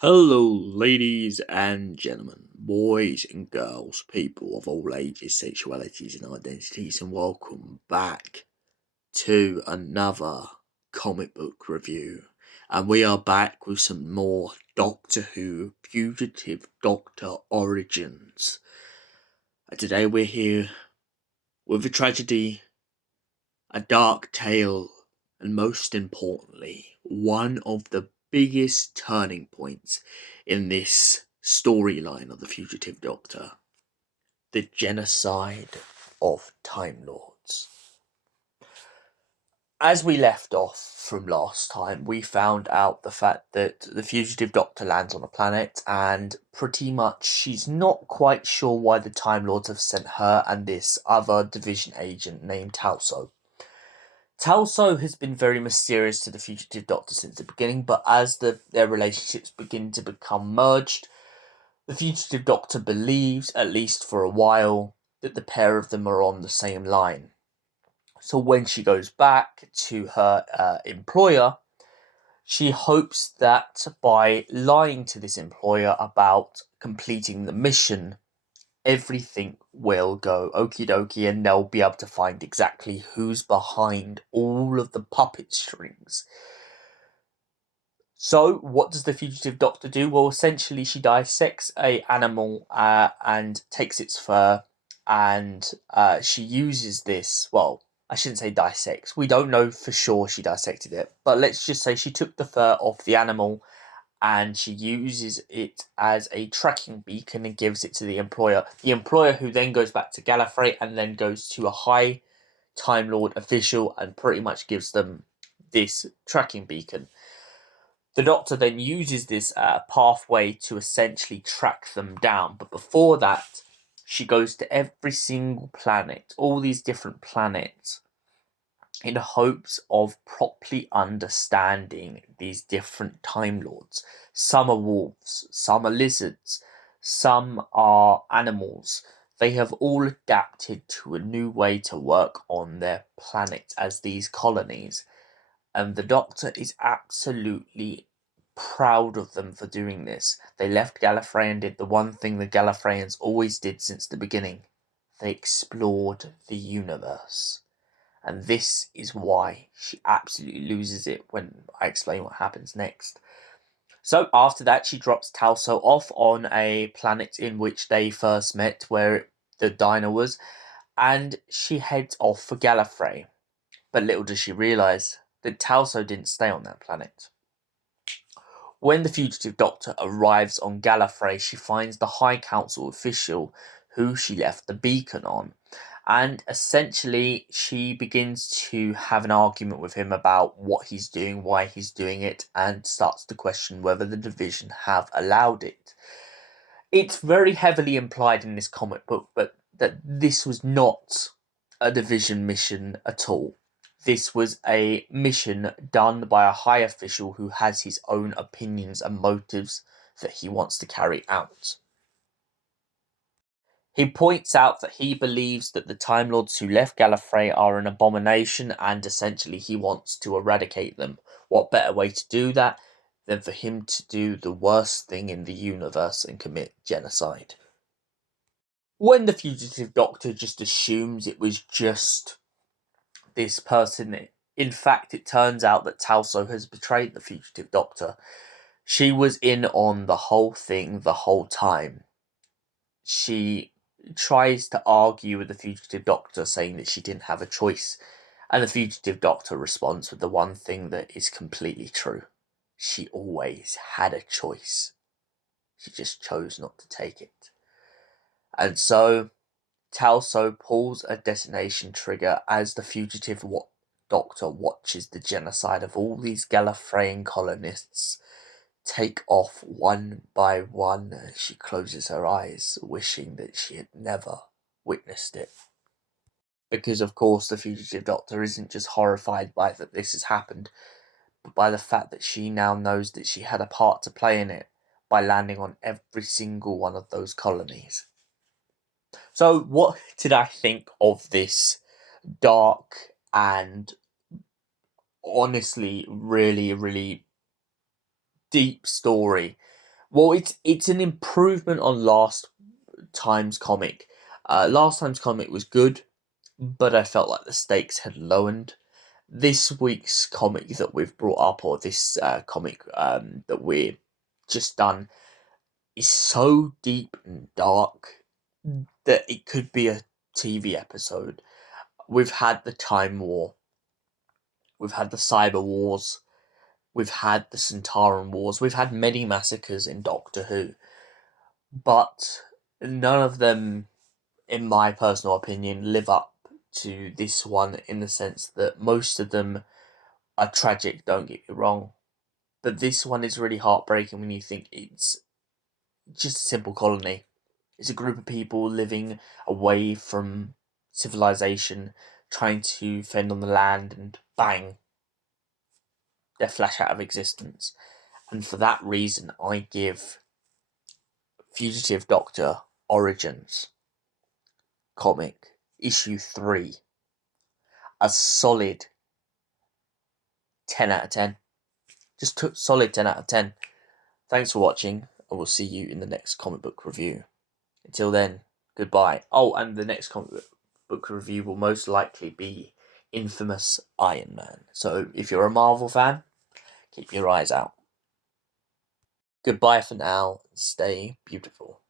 Hello, ladies and gentlemen, boys and girls, people of all ages, sexualities, and identities, and welcome back to another comic book review. And we are back with some more Doctor Who Fugitive Doctor Origins. And today we're here with a tragedy, a dark tale, and most importantly, one of the biggest turning points in this storyline of the Fugitive Doctor: the genocide of Time Lords. As we left off from last time, we found out the fact that the Fugitive Doctor lands on a planet, and pretty much she's not quite sure why the Time Lords have sent her and this other division agent named Talso. Talso has been very mysterious to the Fugitive Doctor since the beginning, but as their relationships begin to become merged, the Fugitive Doctor believes, at least for a while, that the pair of them are on the same line. So when she goes back to her employer, she hopes that by lying to this employer about completing the mission, everything will go okie dokie and they'll be able to find exactly who's behind all of the puppet strings. So, what does the Fugitive Doctor do? Well, essentially, she dissects a animal and takes its fur, and she uses this. Well, I shouldn't say dissects. We don't know for sure she dissected it, but let's just say she took the fur off the animal and she uses it as a tracking beacon and gives it to the employer. The employer, who then goes back to Gallifrey and then goes to a high Time Lord official and pretty much gives them this tracking beacon. The Doctor then uses this pathway to essentially track them down. But before that, she goes to every single planet, all these different planets, in hopes of properly understanding these different Time Lords. Some are wolves, some are lizards, some are animals. They have all adapted to a new way to work on their planet as these colonies. And the Doctor is absolutely proud of them for doing this. They left Gallifrey and did the one thing the Gallifreyans always did since the beginning. They explored the universe. And this is why she absolutely loses it when I explain what happens next. So after that, she drops Talso off on a planet in which they first met, where the diner was, and she heads off for Gallifrey. But little does she realise that Talso didn't stay on that planet. When the Fugitive Doctor arrives on Gallifrey, she finds the High Council official who she left the beacon on. And essentially, she begins to have an argument with him about what he's doing, why he's doing it, and starts to question whether the division have allowed it. It's very heavily implied in this comic book, but that this was not a division mission at all. This was a mission done by a high official who has his own opinions and motives that he wants to carry out. He points out that he believes that the Time Lords who left Gallifrey are an abomination and essentially he wants to eradicate them. What better way to do that than for him to do the worst thing in the universe and commit genocide? When the Fugitive Doctor just assumes it was just this person, in fact, it turns out that Talso has betrayed the Fugitive Doctor. She was in on the whole thing the whole time. She tries to argue with the Fugitive Doctor, saying that she didn't have a choice, and the Fugitive Doctor responds with the one thing that is completely true. She always had a choice. She just chose not to take it. And so, Talso pulls a detonation trigger as the Fugitive Doctor watches the genocide of all these Gallifreyan colonists take off one by one as she closes her eyes, wishing that she had never witnessed it. Because, of course, the Fugitive Doctor isn't just horrified by that this has happened, but by the fact that she now knows that she had a part to play in it by landing on every single one of those colonies. So, what did I think of this dark and honestly really, really deep story Well, it's an improvement on last time's comic. Last time's comic was good, but I felt like the stakes had lowered. This week's comic that we've brought up, or this comic that we're just done, is so deep and dark that it could be a TV episode. We've had the Time War, we've had the Cyber Wars, we've had the Centauran Wars, we've had many massacres in Doctor Who, but none of them, in my personal opinion, live up to this one in the sense that most of them are tragic, don't get me wrong. But this one is really heartbreaking when you think it's just a simple colony. It's a group of people living away from civilization, trying to fend on the land, and bang, they flash out of existence. And for that reason, I give Fugitive Doctor Origins comic issue 3 a solid 10 out of 10. Just solid 10 out of 10. Thanks for watching, and we'll see you in the next comic book review. Until then, goodbye. Oh, and the next comic book review will most likely be Infamous Iron Man. So if you're a Marvel fan, keep your eyes out. Goodbye for now. Stay beautiful.